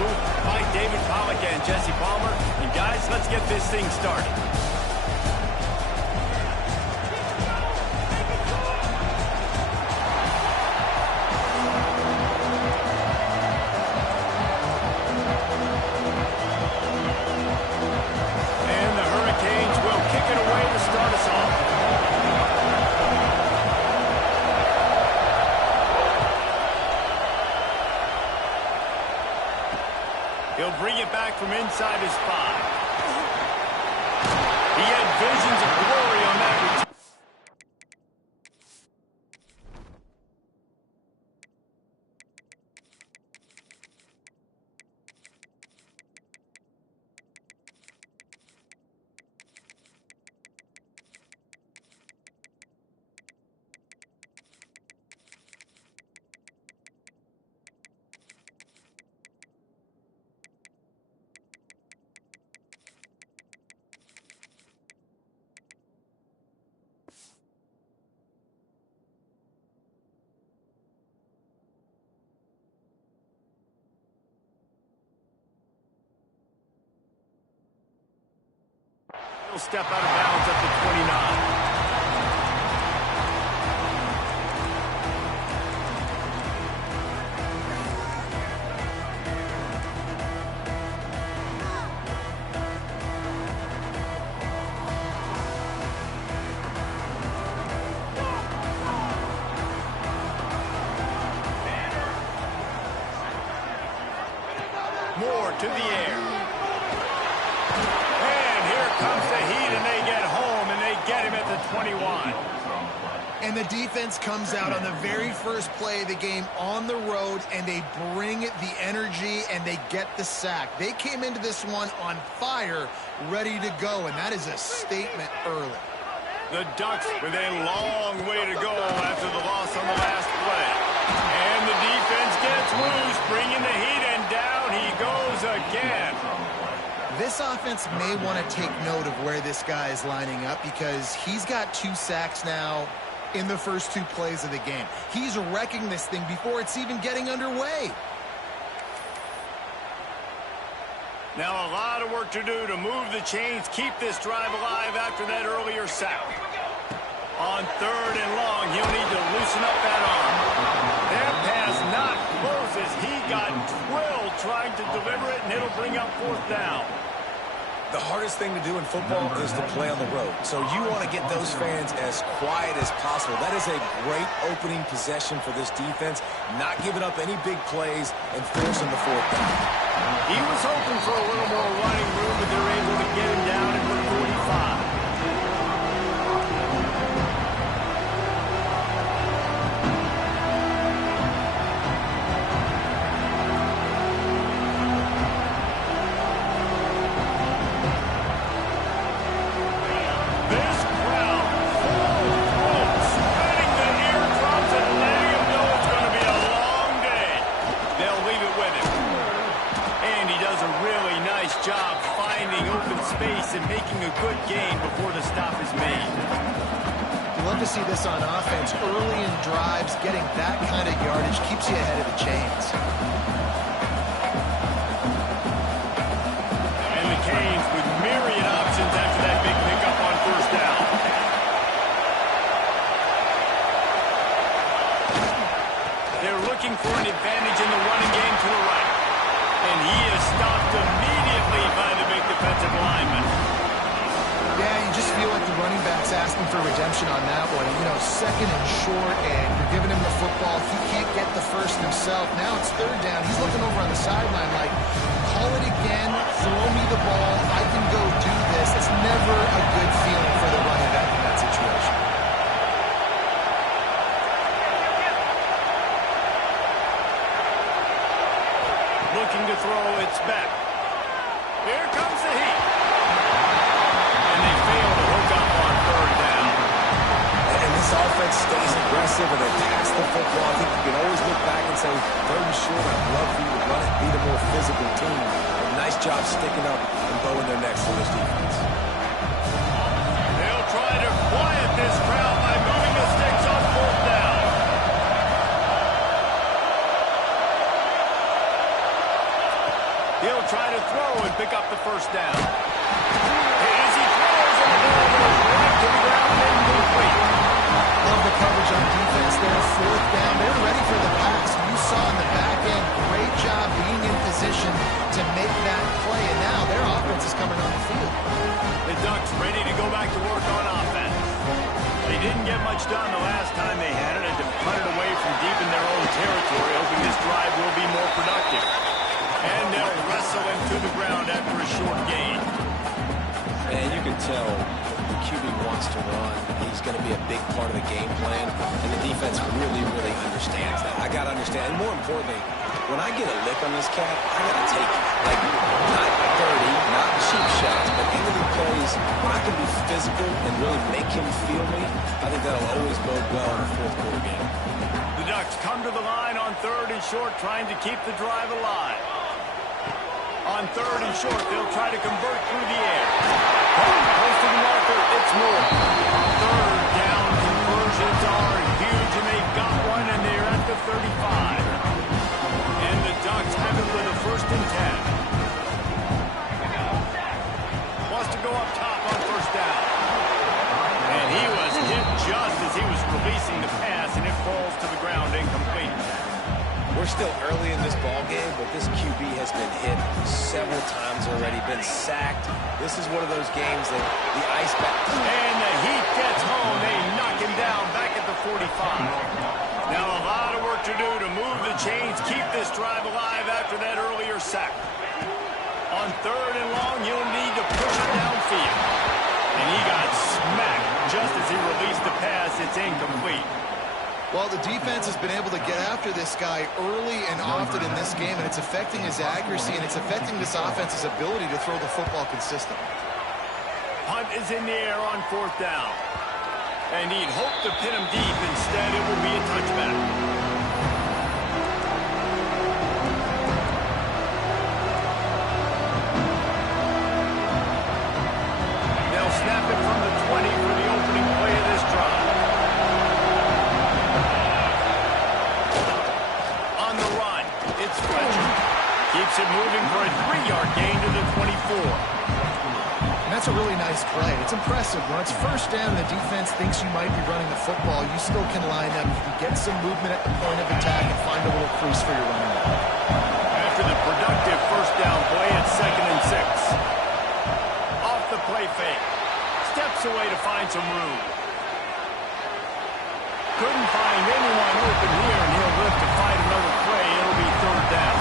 booth by David Pollack and Jesse Palmer. And guys, let's get this thing started. And the Hurricanes will kick it away to start us off. He'll bring it back from inside his 5. He had visions of glory on that return. He'll step out of bounds up to 29. Moore to the air. Comes the Heat, and they get home, and they get him at the 21. And the defense comes out on the very first play of the game on the road, and they bring the energy, and they get the sack. They came into this one on fire, ready to go, and that is a statement early. The Ducks with a long way to go after the loss on the last play. And the defense gets loose, bringing the Heat, and down he goes again. This offense may want to take note of where this guy is lining up because he's got 2 sacks now in the first 2 plays of the game. He's wrecking this thing before it's even getting underway. Now a lot of work to do to move the chains, keep this drive alive after that earlier sack. On 3rd and long, he'll need to loosen up that arm. That pass not close as he got drilled trying to deliver it, and it'll bring up 4th down. The hardest thing to do in football is to play on the road. So you want to get those fans as quiet as possible. That is a great opening possession for this defense, not giving up any big plays and forcing the 4th down. He was hoping for a little more running room, but they're able to get him down at the 45. Job finding open space and making a good gain before the stop is made. You love to see this on offense. Early in drives, getting that kind of yardage keeps you ahead of the chains. And the Canes with myriad options after that big pickup on 1st down. They're looking for an advantage in the running game to the right. And he is stopped immediately by the big defensive lineman. Yeah, you just feel like the running back's asking for redemption on that one. You know, 2nd and short, and you're giving him the football. He can't get the first himself. Now it's 3rd down. He's looking over on the sideline like, call it again, throw me the ball, I can go do this. It's never a good feeling for the running back in that situation. Looking to throw, it's back. Here comes the Heat. And they fail to hook up on 3rd down. And this offense stays aggressive and they pass the football. I think you can always look back and say, 3rd and short, I'd love for you to run it, beat a more physical team. A nice job sticking up and bowing their necks for this defense. They'll try to quiet this crowd by moving the sticks on 4th down. He'll try to throw and pick up the first down. As he throws, and the ball goes right to the ground and incomplete. Love the coverage on defense there. Fourth down. They're ready for the pass. You saw in the back end, great job being in position to make that play. And now their offense is coming on the field. The Ducks ready to go back to work on offense. They didn't get much done the last time they had it, and to punt it away from deep in their own territory, hoping this drive will be more productive. And they'll wrestle him to the ground after a short gain. And you can tell the QB wants to run. He's going to be a big part of the game plan, and the defense really, really understands that. I got to understand, and more importantly, when I get a lick on this cat, I got to take it. Like, not dirty, not cheap shots, but into the plays, when I can be physical and really make him feel me, I think that'll always bode well in the fourth quarter game. The Ducks come to the line on 3rd and short, trying to keep the drive alive. On 3rd and short, they'll try to convert through the air. Close to the marker, it's more. 3rd down conversions are huge, and they've got one, and they're at the 35. And the Ducks have it with a 1st and 10. Wants to go up top on 1st down. And he was hit just as he was releasing the pass, and it falls to the ground incomplete. We're still early in this ball game, but this QB has been hit several times already, been sacked. This is one of those games that the ice back. And the Heat gets home. They knock him down back at the 45. Now a lot of work to do to move the chains, keep this drive alive after that earlier sack. On 3rd and long, you'll need to push it downfield. And he got smacked just as he released the pass. It's incomplete. Well, the defense has been able to get after this guy early and often in this game, and it's affecting his accuracy, and it's affecting this offense's ability to throw the football consistently. Punt is in the air on 4th down. And he'd hope to pin him deep. Instead, it will be a touchback. They'll snap it from the 20 for the opening play of this drive. On the run, it's Fletcher. Keeps it moving for a 3-yard gain to the 24. And that's a really nice play. It's impressive. When it's 1st down and the defense thinks you might be running the football, you still can line up. You can get some movement at the point of attack and find a little crease for your running back. After the productive 1st down play, it's 2nd and 6. Off the play fake. Steps away to find some room. Couldn't find anyone open here, and he'll live to fight another play. It'll be 3rd down.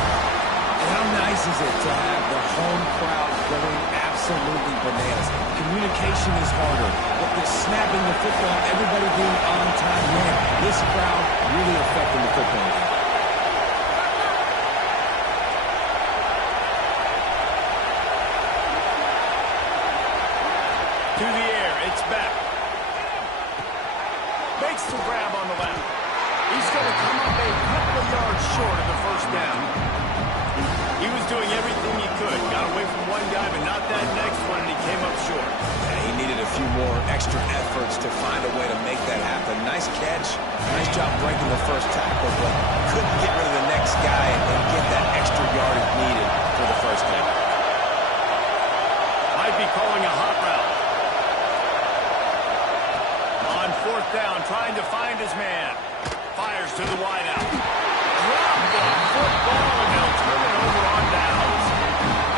And how nice is it to have the home crowd going absolutely bananas? Communication is harder, but the snapping the football, everybody being on time, man, this crowd really affecting the football game. To the air, it's back. Makes the grab on the left. He's going to come up a couple of yards short of the 1st down. He was doing everything he could. Got away from one guy, but not that next one, and he came up short. And he needed a few more extra efforts to find a way to make that happen. Nice catch. Nice job breaking the 1st tackle, but couldn't get rid of the next guy and get that extra yardage needed for the 1st down. Might be calling a hot route. On 4th down, trying to find his man. Fires to the wideout. Drop the football, and they'll turn it over on downs.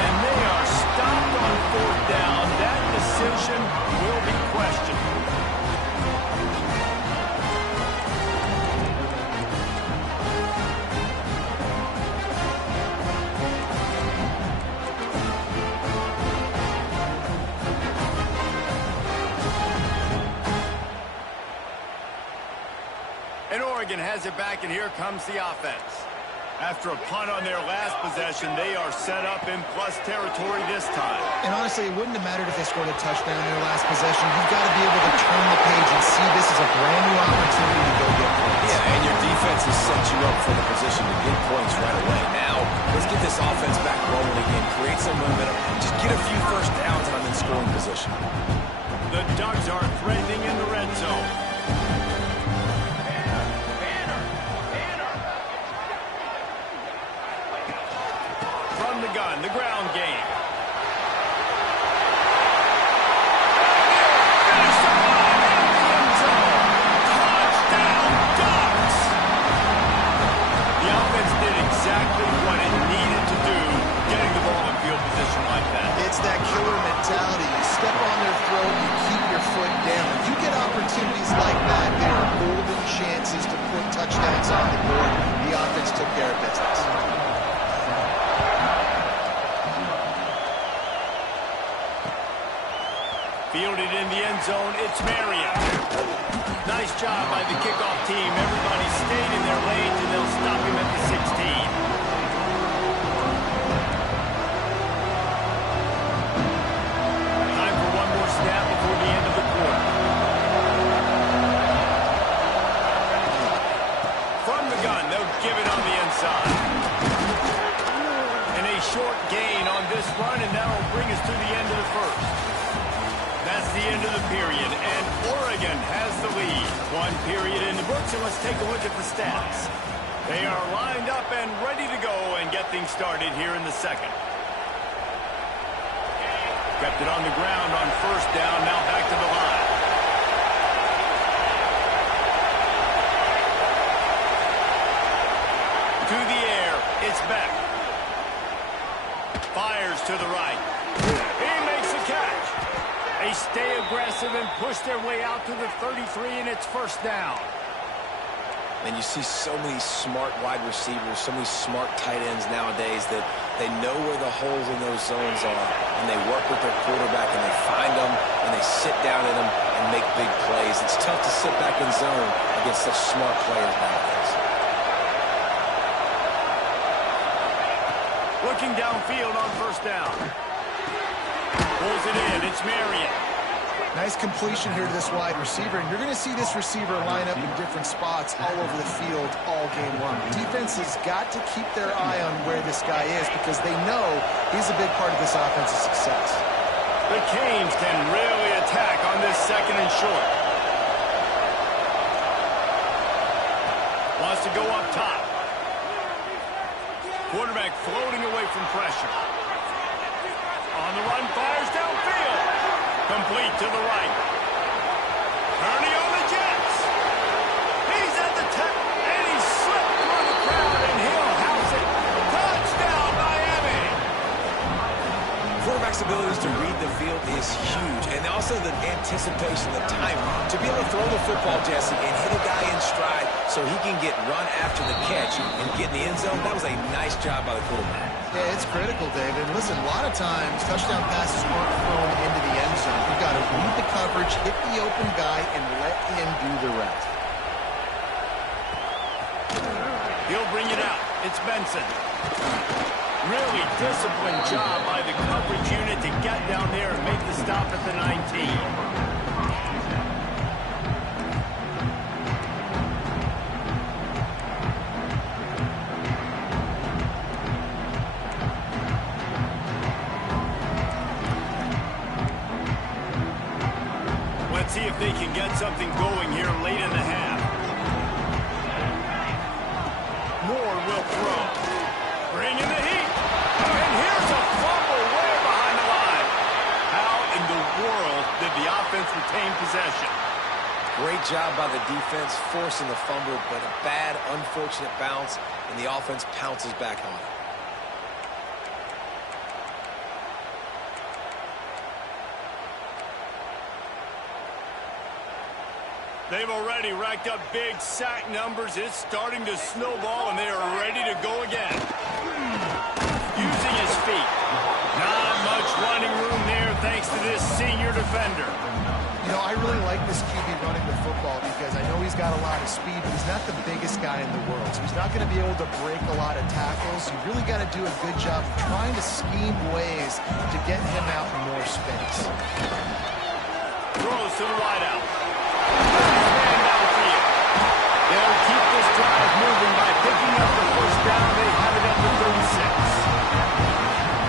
And they are stopped on 4th down. That decision will be questioned. And Oregon has it back, and here comes the offense. After a punt on their last possession, they are set up in plus territory this time. And honestly, it wouldn't have mattered if they scored a touchdown in their last possession. You've got to be able to turn the page and see this as a brand new opportunity to go get points. Yeah, and your defense has set you up for the position to get points right away. Now, let's get this offense back rolling again, create some momentum, just get a few 1st downs, and I'm in scoring position. The Ducks are threatening in the red zone. from the gun, the ground game. It's that killer mentality. You step on their throat, you keep your foot down. If you get opportunities like that, there are golden chances to put touchdowns on the board. The offense took care of business. Fielded in the end zone, it's Marion. Nice job by the kickoff team. Everybody stayed in their lanes, and they'll stop him at the 16. And a short gain on this run, and that will bring us to the end of the first. That's the end of the period, and Oregon has the lead. One period in the books, and let's take a look at the stats. They are lined up and ready to go and get things started here in the second. Kept it on the ground on first down, now back to the line. To the air, it's Beck. Fires to the right. He makes a catch. They stay aggressive and push their way out to the 33, and it's first down. And you see so many smart wide receivers, so many smart tight ends nowadays that they know where the holes in those zones are, and they work with their quarterback, and they find them, and they sit down in them and make big plays. It's tough to sit back in zone against such smart players nowadays. Looking downfield on first down. Pulls it in. It's Marion. Nice completion here to this wide receiver, and you're going to see this receiver line up in different spots all over the field all game long. Defense has got to keep their eye on where this guy is because they know he's a big part of this offense's success. The Canes can really attack on this second and short. Wants to go up top. Quarterback floating away from pressure. On the run, fires downfield. Complete to the right. Turning on the Jets. He's at the tip, and he slipped through the crowd, and he'll house it. Touchdown, Miami. Quarterback's abilities to read the field is huge, and also the anticipation, the time to be able to throw the football, Jesse, and hit a guy in stride so he can get run after the catch and get in the end zone. That was a nice job by the quarterback. Yeah, it's critical, David. Listen, a lot of times touchdown passes aren't thrown into the end zone. You've got to read the coverage, hit the open guy, and let him do the rest. He'll bring it out. It's Benson. Really disciplined job by the coverage unit to get down there and make the stop at the 19. Let's see if they can get something going here late in the half. Moore will throw. Bringing the heat. And here's a fumble way behind the line. How in the world did the offense retain possession? Great job by the defense, forcing the fumble, but a bad, unfortunate bounce, and the offense pounces back on it. They've already racked up big sack numbers. It's starting to snowball, and they are ready to go again. Using his feet. Not much running room there thanks to this senior defender. You know, I really like this QB running the football because I know he's got a lot of speed, but he's not the biggest guy in the world. So he's not going to be able to break a lot of tackles. You really got to do a good job of trying to scheme ways to get him out in more space. Throws to the wideout. They'll keep this drive moving by picking up the first down. They have it at the 36.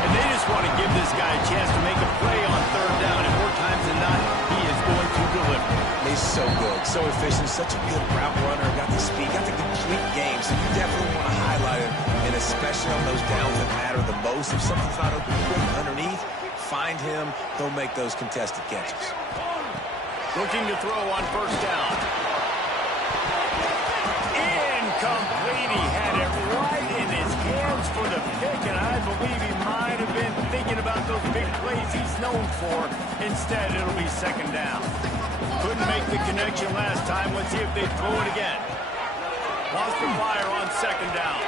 And they just want to give this guy a chance to make a play on third down. And more times than not, he is going to deliver. He's so good. so efficient, such a good route runner, got the speed, got the complete game. So you definitely want to highlight him, and especially on those downs that matter the most. If something's not open quick underneath, find him. He'll make those contested catches. Looking to throw on first down. Incomplete. He had it right in his hands for the pick, and I believe he might have been thinking about those big plays he's known for. Instead, it'll be second down. Couldn't make the connection last time. Let's see if they throw it again. Wants to fire on second down.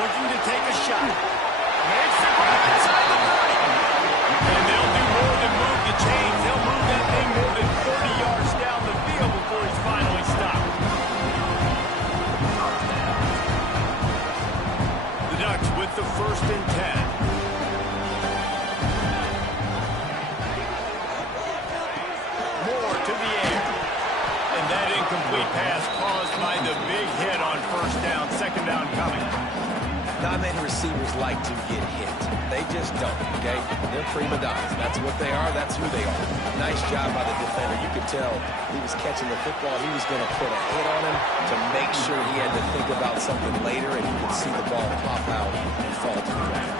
Looking to take a shot. Makes the grab inside the 30. And they'll do more than move the chains. They'll move that thing more than 30 yards down the field before he's finally stopped. The Ducks with the 1st and 10. Moore to the air. And that incomplete pass caused by the big hit on first down. Second down coming. Not many receivers like to get hit. They just don't, okay? They're prima donnas. That's what they are. That's who they are. Nice job by the defender. You could tell he was catching the football. He was going to put a hit on him to make sure he had to think about something later, and you could see the ball pop out and fall to the ground.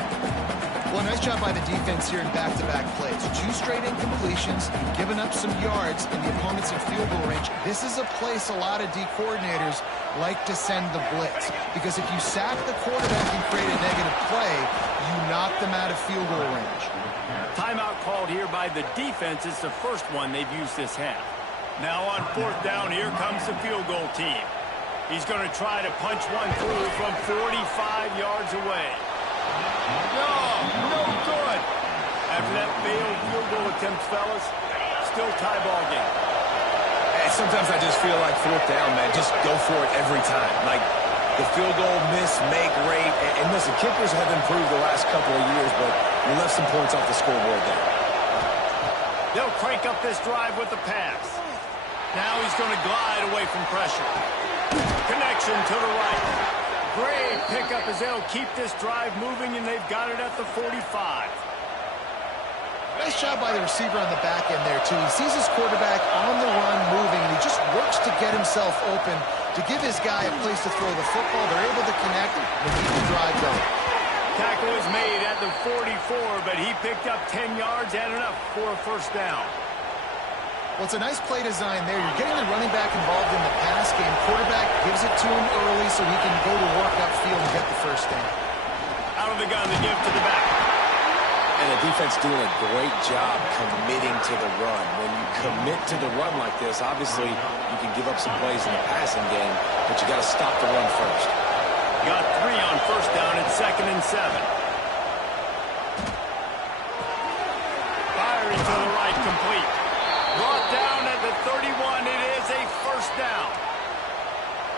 Well, nice job by the defense here in back-to-back plays. 2 straight incompletions, giving up some yards in the opponents in field goal range. This is a place a lot of D coordinators like to send the blitz, because if you sack the quarterback and create a negative play, you knock them out of field goal range. Timeout called here by the defense. It's the first one they've used this half. Now on 4th down, here comes the field goal team. He's going to try to punch one through from 45 yards away. No good. After that failed field goal attempt, fellas, still tie ball game. And sometimes I just feel like 4th down, man, just go for it every time. Like the field goal miss, make rate. And listen, kickers have improved the last couple of years, but we left some points off the scoreboard there. They'll crank up this drive with the pass. Now he's going to glide away from pressure. Connection to the right. Great pickup as they'll keep this drive moving, and they've got it at the 45. Nice job by the receiver on the back end there, too. He sees his quarterback on the run moving, and he just works to get himself open to give his guy a place to throw the football. They're able to connect and keep the drive going. Tackle is made at the 44, but he picked up 10 yards and enough for a first down. Well, it's a nice play design there. You're getting the running back involved in the pass game. Quarterback gives it to him early so he can go to work upfield and get the first down. Out of the gun, the give to the back. And the defense doing a great job committing to the run. When you commit to the run like this, obviously you can give up some plays in the passing game, but you got to stop the run first. Got 3 on first down at 2nd and 7. Firing to the right, complete. Brought down at the 31. It is a first down.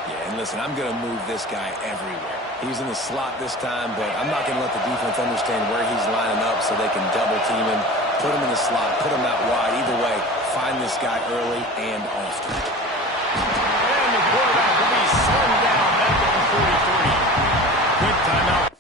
Yeah, and listen, I'm going to move this guy everywhere. He's in the slot this time, but I'm not going to let the defense understand where he's lining up so they can double team him, put him in the slot, put him out wide. Either way, find this guy early and often. And the quarterback will be slung down back at the 43. Good timeout.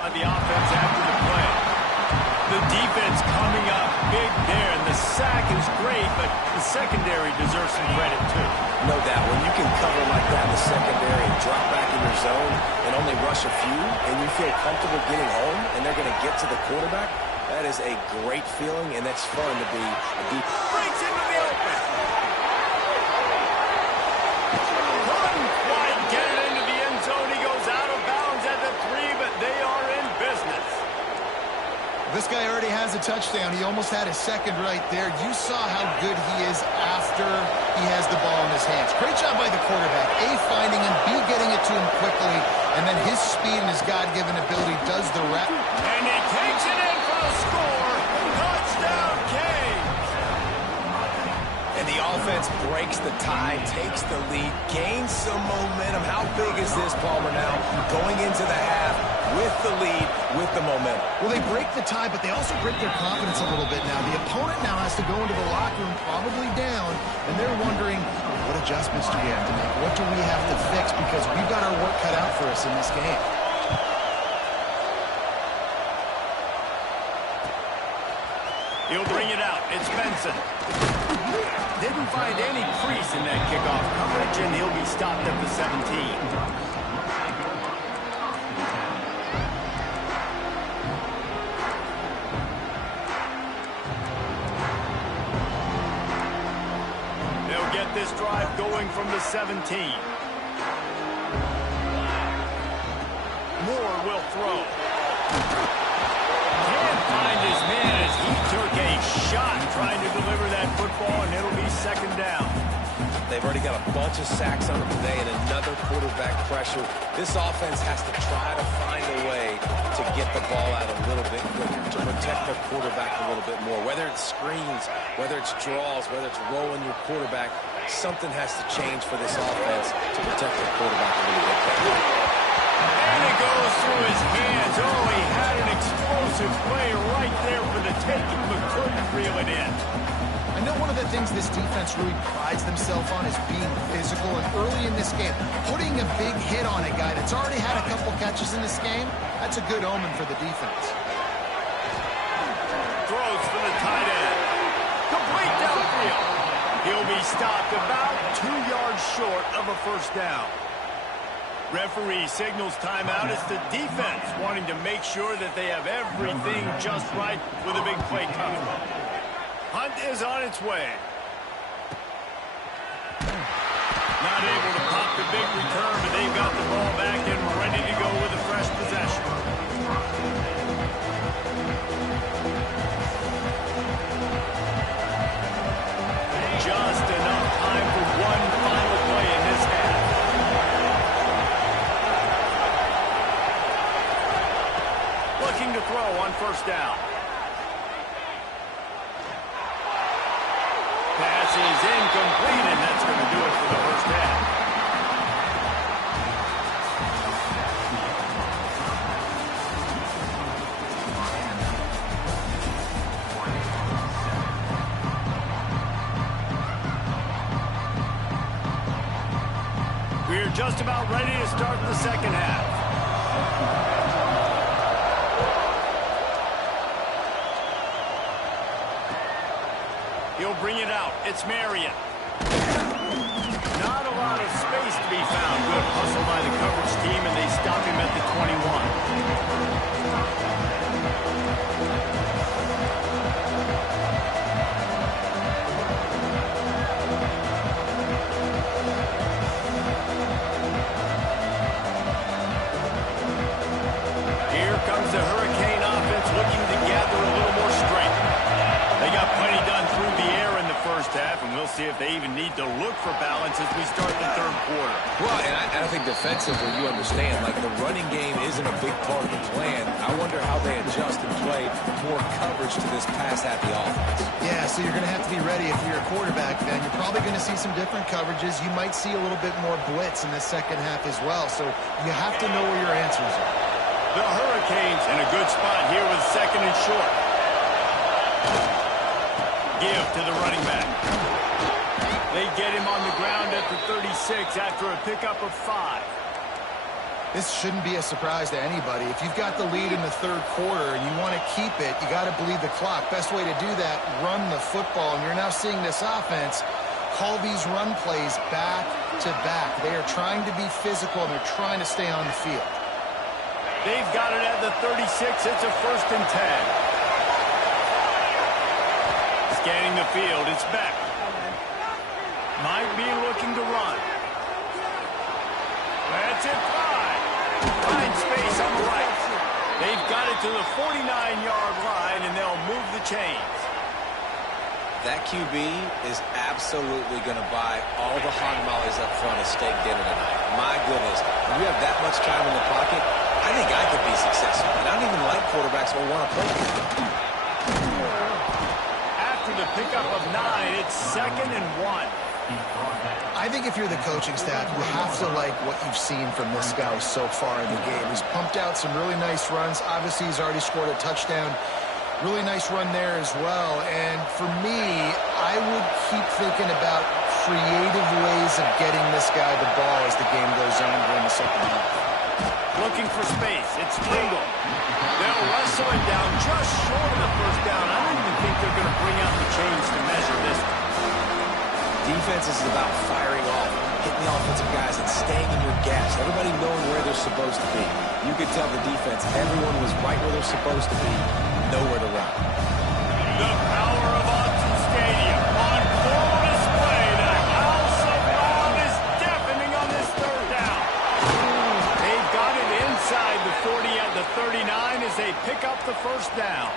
On the offense after the play. The defense coming up big there, and the sack is great, but the secondary deserves some credit too. No doubt. When you can cover like that in the secondary and drop back in your zone and only rush a few, and you feel comfortable getting home, and they're going to get to the quarterback, that is a great feeling, and that's fun to be a deep. Breaks into the open. Couldn't quite get it into the end zone. He goes out of bounds at the 3, but they are in business. This guy already has a touchdown. He almost had a second right there. You saw how good he is after he has the ball in his hands. Great job by the quarterback. A, finding him, B, getting it to him quickly, and then his speed and his God-given ability does the rest. And he takes it in for the score. Touchdown, Canes. And the offense breaks the tie, takes the lead, gains some momentum. How big is this, Palmer, now? Going into the half with the lead, with the momentum. Well, they break the tie, but they also break their confidence a little bit now. The opponent now has to go into the locker room probably down, and they're wondering, what adjustments do we have to make? What do we have to fix? Because we've got our work cut out for us in this game. He'll bring it out. It's Benson. Didn't find any crease in that kickoff coverage, and he'll be stopped at the 17. This drive going from the 17. Moore will throw. Can't find his man as he took a shot trying to deliver that football, and it'll be second down. They've already got a bunch of sacks on them today and another quarterback pressure. This offense has to try to find a way to get the ball out a little bit quicker, to protect their quarterback a little bit more. Whether it's screens, whether it's draws, whether it's rolling your quarterback, something has to change for this offense to protect their quarterback a little bit better. And it goes through his hands. Oh, he had an explosive play right there for the taking, but couldn't reel it in. I know one of the things this defense really prides themselves on is being physical, and early in this game, putting a big hit on a guy that's already had a couple catches in this game, that's a good omen for the defense. Throws for the tight end. Complete downfield. He'll be stopped about 2 yards short of a first down. Referee signals timeout. It's the defense wanting to make sure that they have everything just right with a big play coming. Hunt is on its way. Not able to pop the big return, but they've got the ball back and ready to go with a fresh possession. Just enough time for one final play in this half. Looking to throw on first down. Pass is incomplete, and that's going to do it for the first half. We're just about ready to start the second half. He'll bring it out. It's Marion. Not a lot of space to be found. Good hustle by the coverage team, and they stop him at the 21. Here comes the Hurricane offense looking to gather a little more strength. They got plenty done through the air in the first half, and we'll see if they even need to look for balance as we start the third quarter. Well, and I think defensively, you understand, like the running game isn't a big part of the plan. I wonder how they adjust and play more coverage to this pass-happy offense. Yeah, so you're going to have to be ready if you're a quarterback, then. You're probably going to see some different coverages. You might see a little bit more blitz in the second half as well, so you have to know where your answers are. The Hurricanes in a good spot here with second and short. Give to the running back. They get him on the ground at the 36 after a pickup of 5. This shouldn't be a surprise to anybody. If you've got the lead in the third quarter and you want to keep it, you got to bleed the clock. Best way to do that, run the football. And you're now seeing this offense call these run plays back to back. They are trying to be physical, and they're trying to stay on the field. They've got it at the 36. It's a 1st and 10. Scanning the field, it's Beck. Might be looking to run. That's it, 5. Find space on the right. They've got it to the 49-yard line, and they'll move the chains. That QB is absolutely going to buy all the hog mollies up front at steak dinner tonight. My goodness, when you have that much time in the pocket, I think I could be successful. And I don't even like quarterbacks who want to play me. After the pickup of 9, it's 2nd and 1. I think if you're the coaching staff, you have to like what you've seen from this guy so far in the game. He's pumped out some really nice runs. Obviously, he's already scored a touchdown. Really nice run there as well. And for me, I would keep thinking about creative ways of getting this guy the ball as the game goes on here in the second half. Looking for space. It's Pringle. They'll wrestle it down just short of the first down. I don't even think they're going to bring out the chains to measure this. Defense is about firing off, hitting the offensive guys, and staying in your gaps. Everybody knowing where they're supposed to be. You could tell the defense, everyone was right where they're supposed to be, nowhere to run. The power of Autzen Stadium on full display. The house of loud is deafening on this third down. They've got it inside the 40 at the 39 as they pick up the first down.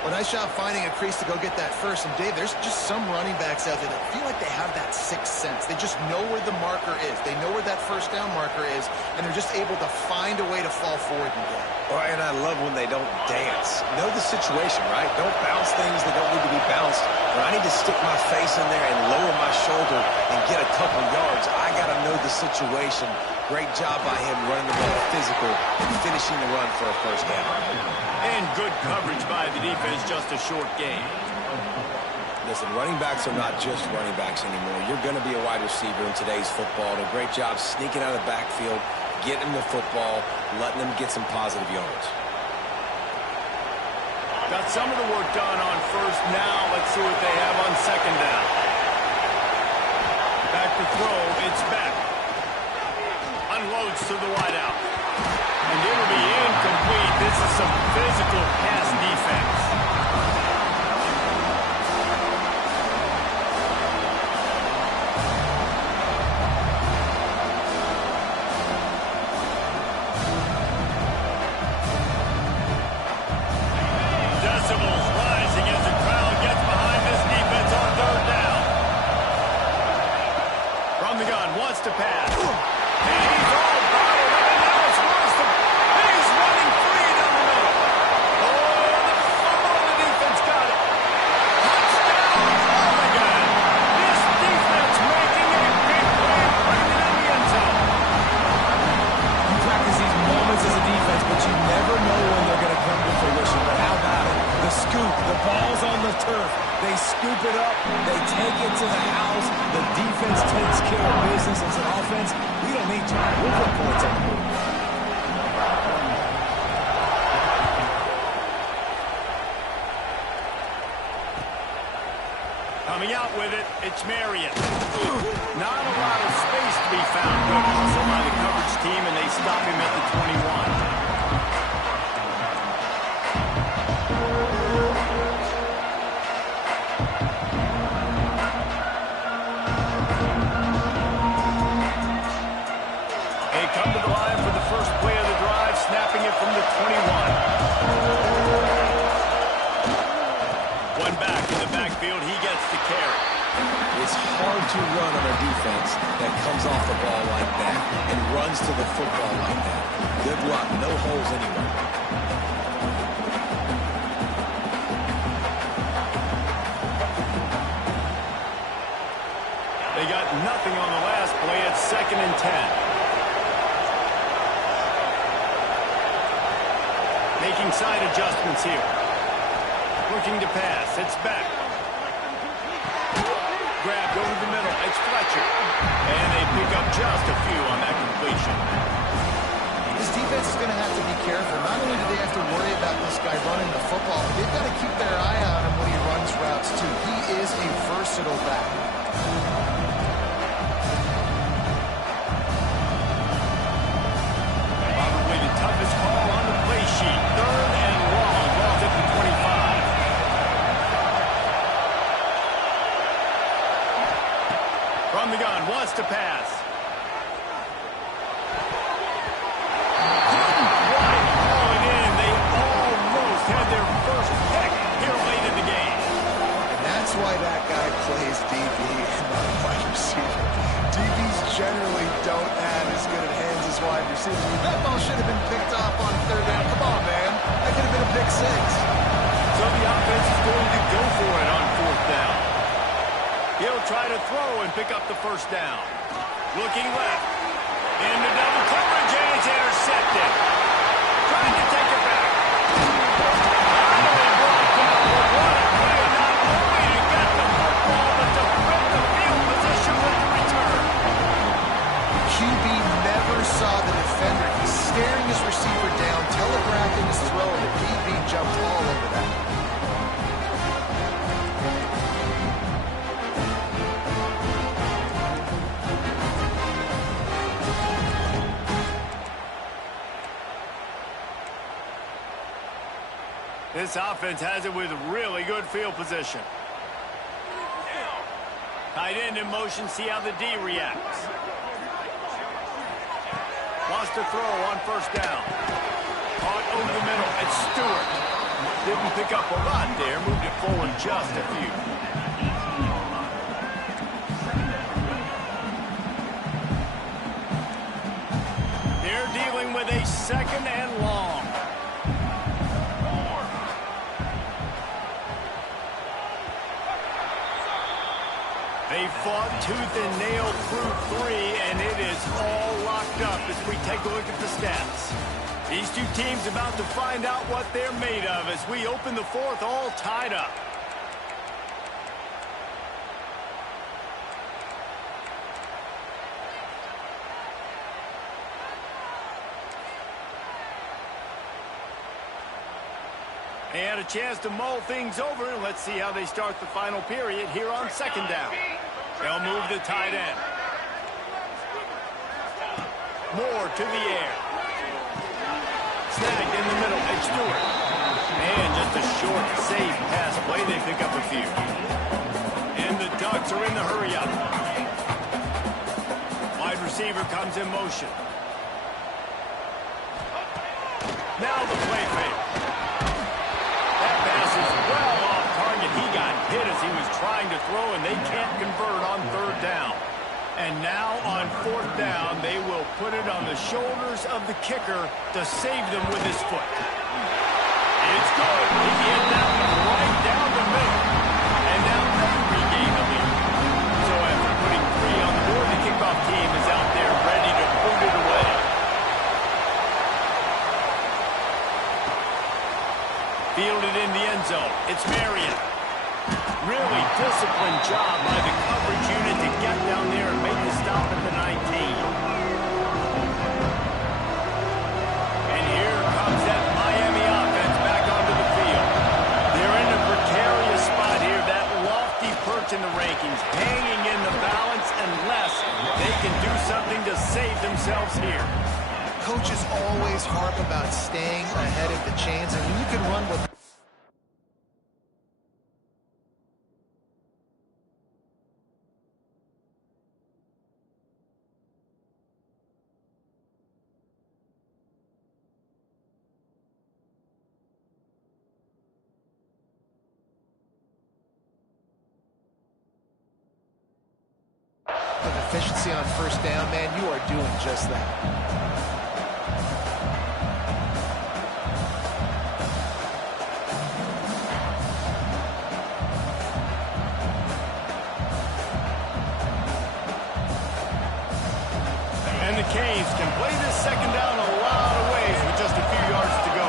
Well, nice job finding a crease to go get that first. And, Dave, there's just some running backs out there that feel like they have that sixth sense. They just know where the marker is. They know where that first down marker is, and they're just able to find a way to fall forward and get it. Oh, and I love when they don't dance. Know the situation, right? Don't bounce things that don't need to be bounced. When I need to stick my face in there and lower my shoulder and get a couple yards, I got to know the situation. Great job by him running the ball physical and finishing the run for a first down. And good coverage by the defense, just a short game. Listen, running backs are not just running backs anymore. You're going to be a wide receiver in today's football. And a great job sneaking out of the backfield, getting them the football, letting them get some positive yards. Got some of the work done on first. Now let's see what they have on second down. Back to throw. It's back. Unloads to the wideout. And it'll be incomplete. This is some physical pass defense. Decibels rising as the crowd gets behind this defense on third down. From the gun, wants to pass. And he's all bottled up, and now it's Rostam. He's running free down the middle. Oh, the fumble on the defense got it. Touchdown, Oregon. This defense making a big play, bringing it in the end zone. You practice these moments as a defense, but you never know when they're going to come to fruition. But how about it? The scoop, the ball's on the turf. They scoop it up. They take it to the house. The defense takes care of business. As an offense, we don't need to. We'll put points on the board. Coming out with it, it's Marion. Not a lot of space to be found. Good hustle by the coverage team, and they stop him at the 21. They come to the line for the first play of the drive, snapping it from the 21. One back in the backfield, he gets the carry. It's hard to run on a defense that comes off the ball like that and runs to the football like that. Good luck. No holes anywhere. They got nothing on the last play. It's 2nd and 10. Making side adjustments here. Looking to pass. It's back. Grabbed over the middle. It's Fletcher. And they pick up just a few on that completion. This defense is going to have to be careful. Not only do they have to worry about this guy running the football, but they've got to keep their eye on him when he runs routes, too. He is a versatile back. Probably the toughest call on the play sheet. 3rd and long. Ball's at the 25. From the gun, wants to pass. Couldn't quite haul it in. throw and pick up the first down. Looking left. Into double coverage, and it's intercepted. Trying to take it back. Finally brought down, but what a play. Not only to get the football, but to spread the field position with the return. QB never saw the defender. He's staring his receiver down, telegraphing his throw, and the DB jumped all over that. This offense has it with really good field position. Tight end in motion, see how the D reacts. Lost a throw on first down. Caught over the middle, it's Stewart. Didn't pick up a lot there, moved it forward just a few. They're dealing with a second and long. They fought tooth and nail through 3, and it is all locked up as we take a look at the stats. These two teams about to find out what they're made of as we open the fourth, all tied up. They had a chance to mull things over, and let's see how they start the final period here on second down. They'll move the tight end. Moore to the air. Snagged in the middle, it's Stewart. And just a short, safe pass play, they pick up a few. And the Ducks are in the hurry-up. Wide receiver comes in motion. Now the play fake. That pass is well off target. He got hit as he was trying to throw, and they can't convert on third down. And now on fourth down, they will put it on the shoulders of the kicker to save them with his foot. It's good. He hit that one right down the middle. And now they regain the lead. So after putting 3 on the board, the kickoff team is out there ready to boot it away. Fielded in the end zone. It's Marion. Really disciplined job by the coverage unit to get down there and make the stop at the 19. And here comes that Miami offense back onto the field. They're in a precarious spot here, that lofty perch in the rankings, hanging in the balance unless they can do something to save themselves here. Coaches always harp about staying ahead of the chains, and you can run with efficiency on first down, man. You are doing just that. And the Canes can play this second down a lot of ways with just a few yards to go.